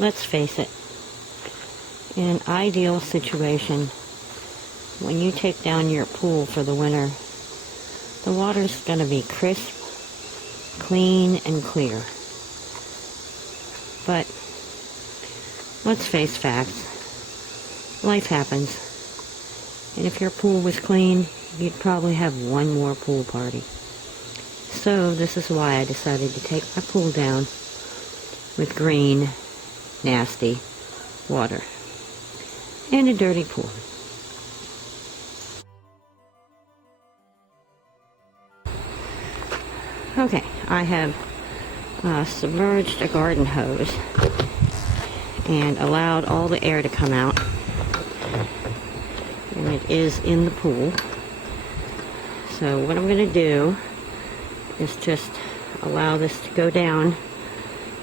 let's face it, in an ideal situation, when you take down your pool for the winter, the water's going to be crisp, clean, and clear. But let's face facts. Life happens. And if your pool was clean, you'd probably have one more pool party. So this is why I decided to take my pool down with green, nasty water and a dirty pool. Okay, I have submerged a garden hose and allowed all the air to come out, and it is in the pool. So what I'm going to do is just allow this to go down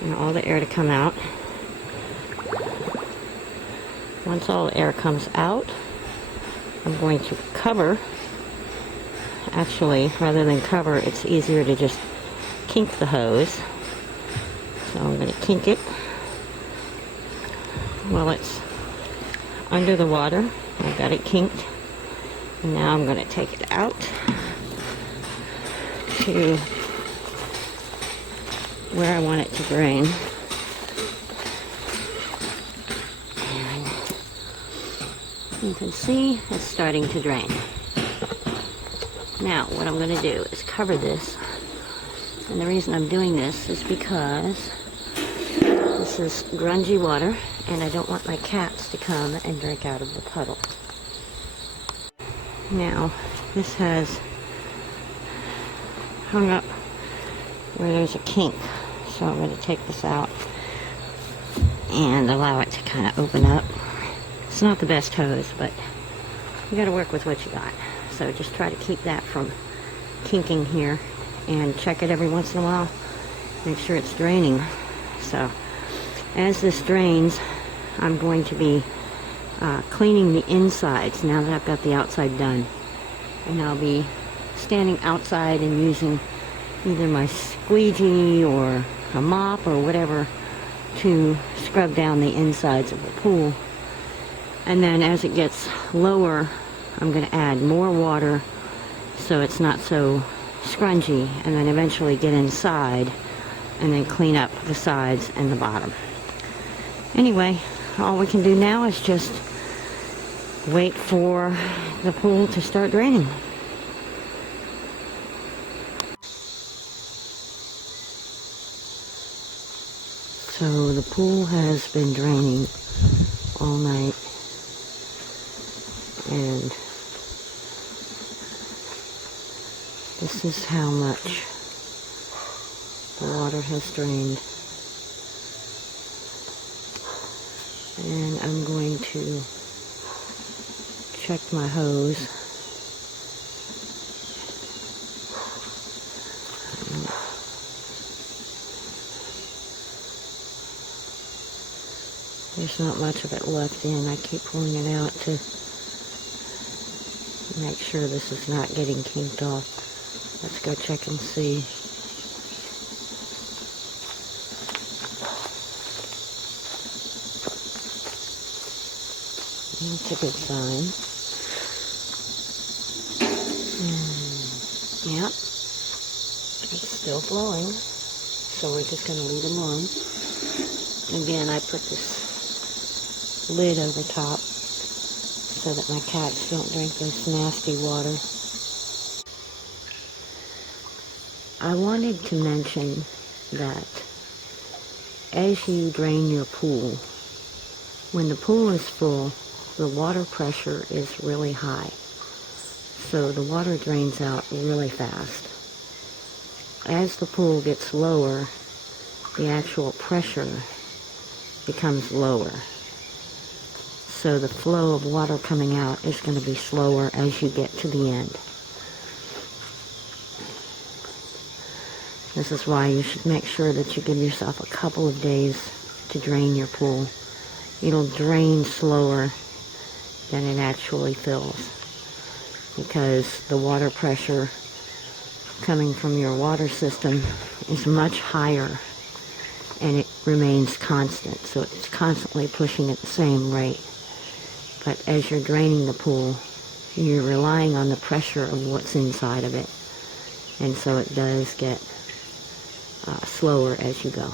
and all the air to come out. Once all the air comes out, I'm going to cover. Actually, rather than cover, it's easier to just kink the hose. So I'm going to kink it while it's under the water. I've got it kinked. And now I'm going to take it out to where I want it to drain. And you can see it's starting to drain. Now, what I'm going to do is cover this. And the reason I'm doing this is because this is grungy water, and I don't want my cats to come and drink out of the puddle. Now, this has hung up where there's a kink. So I'm going to take this out and allow it to kind of open up. It's not the best hose, but you got to work with what you got. So just try to keep that from kinking here, and check it every once in a while. Make sure it's draining. So as this drains, I'm going to be cleaning the insides now that I've got the outside done. And I'll be standing outside and using either my squeegee or a mop or whatever to scrub down the insides of the pool. And then as it gets lower, I'm going to add more water so it's not so scrungy, and then eventually get inside and then clean up the sides and the bottom. Anyway, all we can do now is just wait for the pool to start draining. So the pool has been draining all night, and this is how much the water has drained. And I'm going to check my hose. There's not much of it left in. I keep pulling it out to make sure this is not getting kinked off. Let's go check and see. That's a good sign. Yep. It's still flowing. So we're just going to leave it alone. Again, I put this lid over top so that my cats don't drink this nasty water. I wanted to mention that as you drain your pool, when the pool is full, the water pressure is really high. So the water drains out really fast. As the pool gets lower, the actual pressure becomes lower. So the flow of water coming out is going to be slower as you get to the end. This is why you should make sure that you give yourself a couple of days to drain your pool. It'll drain slower than it actually fills, because the water pressure coming from your water system is much higher and it remains constant, so it's constantly pushing at the same rate. But as you're draining the pool, you're relying on the pressure of what's inside of it, and so it does get slower as you go.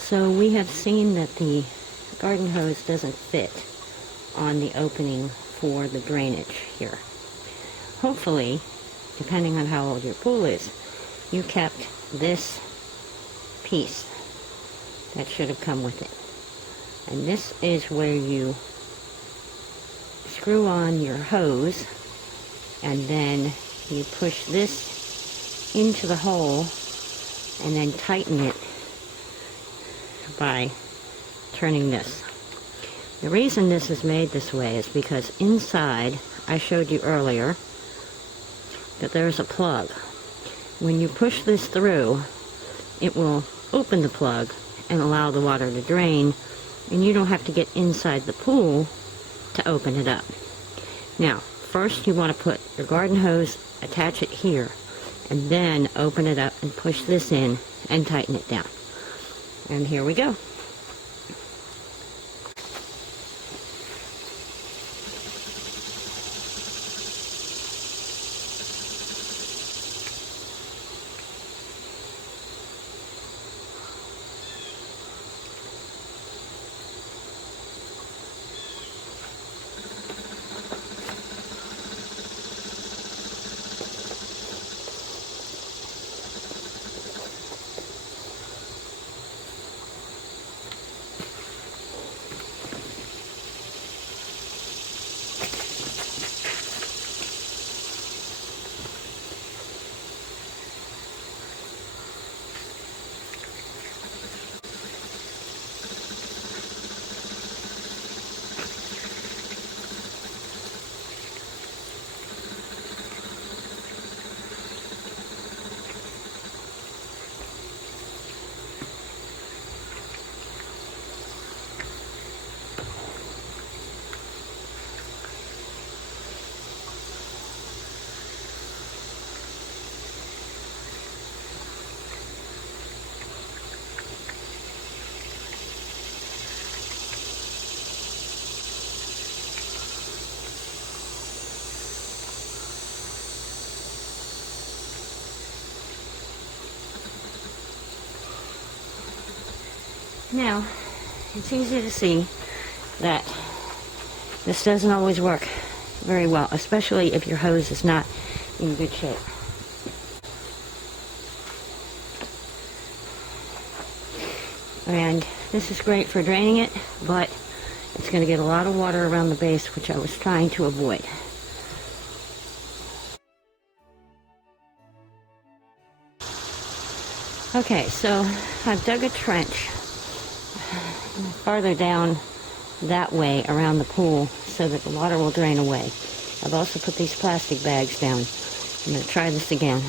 So we have seen that the garden hose doesn't fit on the opening for the drainage here. Hopefully, depending on how old your pool is, you kept this piece that should have come with it. And this is where you screw on your hose, and then you push this into the hole and then tighten it by turning this. The reason this is made this way is because inside, I showed you earlier, that there's a plug. When you push this through, it will open the plug and allow the water to drain, and you don't have to get inside the pool to open it up. Now, first you want to put your garden hose, attach it here, and then open it up and push this in and tighten it down. And here we go. Now, it's easy to see that this doesn't always work very well, especially if your hose is not in good shape. And this is great for draining it, but it's going to get a lot of water around the base, which I was trying to avoid. Okay, so I've dug a trench farther down that way around the pool so that the water will drain away. I've also put these plastic bags down. I'm going to try this again.